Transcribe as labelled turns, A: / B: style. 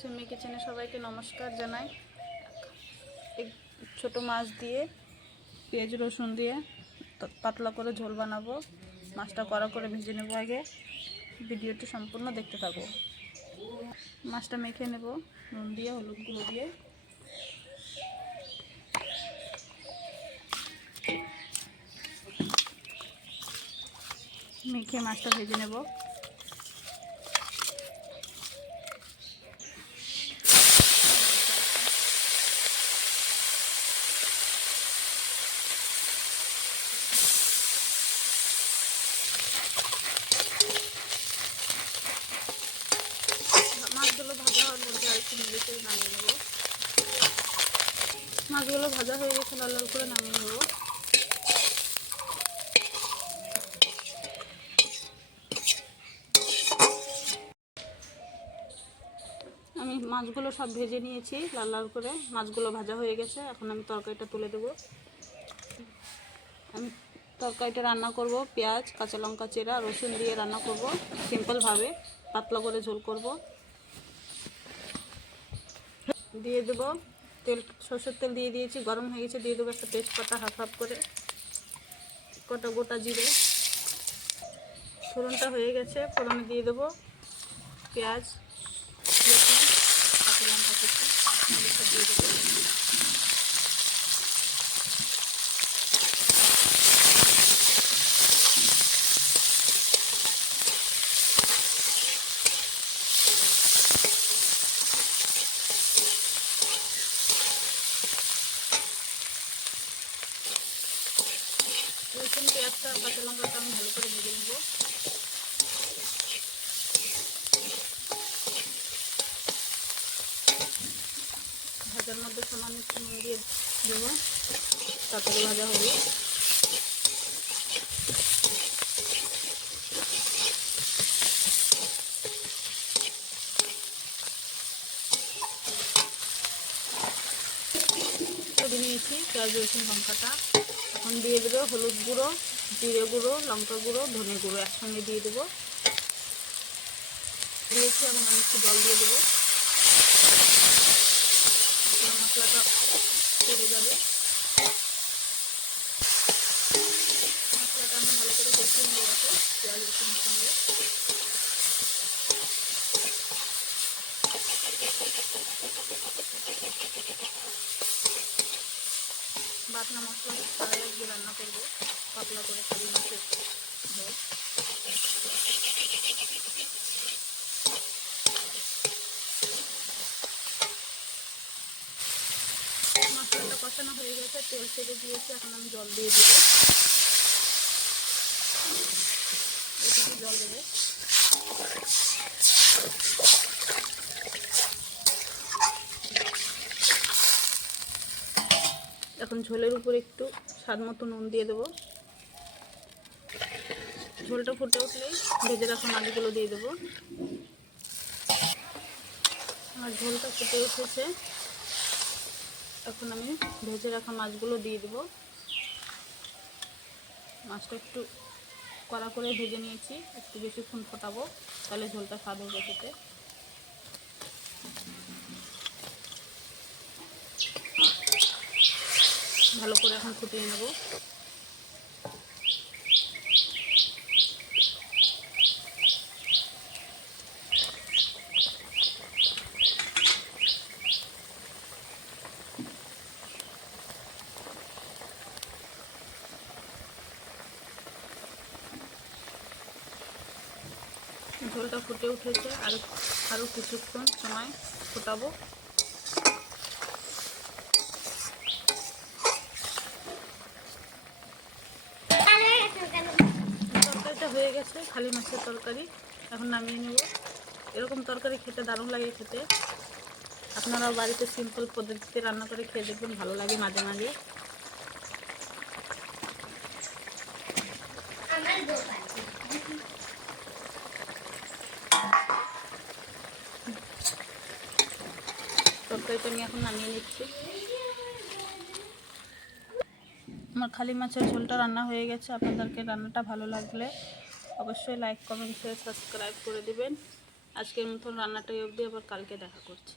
A: সিমি কিচেনে সবাইকে নমস্কার জানাই। এক ছোট মাছ দিয়ে, পেঁয়াজ, রসুন দিয়ে পাতলা করে ঝোল বানাবো। মাছটা কড়া করে ভেজে নেব আগে। ভিডিওটি সম্পূর্ণ দেখতে থাকো। মাছটা মেখে নেব, নুন দিয়ে, হলুদ গুঁড়ো দিয়ে। মেখে মাছটা ভেজে নেব মাছগুলো ভাজা হওয়ার মধ্যে আর একটু নামিয়ে মাছগুলো ভাজা হয়ে গেছে, লাল লাল করে নামিয়ে নেব। আমি মাছগুলো সব ভেজে নিয়েছি, লাল লাল করে। মাছগুলো ভাজা হয়ে গেছে, এখন আমি তরকারিটা তুলে দেবো। আমি তরকারিটা রান্না করব, পেঁয়াজ, কাঁচা লঙ্কা চেরা, রসুন দিয়ে রান্না করব, সিম্পলভাবে, পাতলা করে ঝোল করব। দিয়ে দেবো। তেল, সরষের তেল দিয়ে দিয়েছি, গরম হয়ে গেছে, দিয়ে দেবো একটা তেজপাতা হাফ হাফ করে। কটা গোটা জিরে। ফোড়নটা হয়ে গেছে, ফোড়নে দিয়ে দেবো পেঁয়াজ, রসুন দিয়ে দেবো রসুন পেঁয়াজটা আর কাঁচা লঙ্কাটা আমি ভালো করে ভেজে নেব ভাজার মধ্যে সামান্য একটু নুন দিয়ে দেবো। তারপরে ভাজা হবে। নিয়েছি পেঁয়াজ, রসুন, লঙ্কাটা। এখন দিয়ে দেবো হলুদ গুঁড়ো, জিরে গুঁড়ো, লঙ্কা গুঁড়ো, ধনে গুঁড়ো একসঙ্গে দিয়ে দেবো। দিয়েছি এখন আমি একটু জল দিয়ে দেবো। মশলাটা পড়ে যাবে। মশলাটা আমি ভালো করে কষিয়ে নিয়ে গেছে পেঁয়াজ রসুনের সঙ্গে। বাটনা মশলা রান্না করব, পাতলা করে খালি মাছের ঝোল। মশলাটা কষানো হয়ে গেছে, তেল ছেড়ে দিয়েছি, এখন আমি জল দিয়ে দেবো। এটুকু জল দেবে। এখন ঝোলের উপর একটু স্বাদ মতো নুন দিয়ে দেবো। ঝোলটা ফুটে উঠলেই ভেজে রাখা মাছগুলো দিয়ে দেবো। আর ঝোলটা ফুটে উঠেছে। এখন আমি ভেজে রাখা মাছগুলো দিয়ে দেব। মাছটা একটু কড়া করে ভেজে নিয়েছি, একটু বেশিক্ষণ ফোটাবো, তাহলে ঝোলটা স্বাদ হয়ে খেতে। ভালো করে এখন ফুটিয়ে নেব। ঝোলটা ফুটে উঠেছে। আর আরও কিছুক্ষণ সময় ফোটাবো। তরকারিটা হয়ে গেছে, খালি মাছের তরকারি। এখন নামিয়ে নেব। এরকম তরকারি খেতে দারুণ লাগে খেতে। আপনারাও বাড়িতে সিম্পল পদ্ধতিতে রান্না করে খেয়ে দেখবেন, ভালো লাগে মাঝে মাঝে। তরকারিটা আমি এখন নামিয়ে নিচ্ছি। আমার খালি মাছের ঝোলটা রান্না হয়ে গেছে। আপনাদেরকে রান্নাটা ভালো লাগলে অবশ্যই লাইক কমেন্ট শেয়ার সাবস্ক্রাইব করে দিবেন। আজকের মতন রান্নাটাই অবধি আবার কালকে দেখা করছি।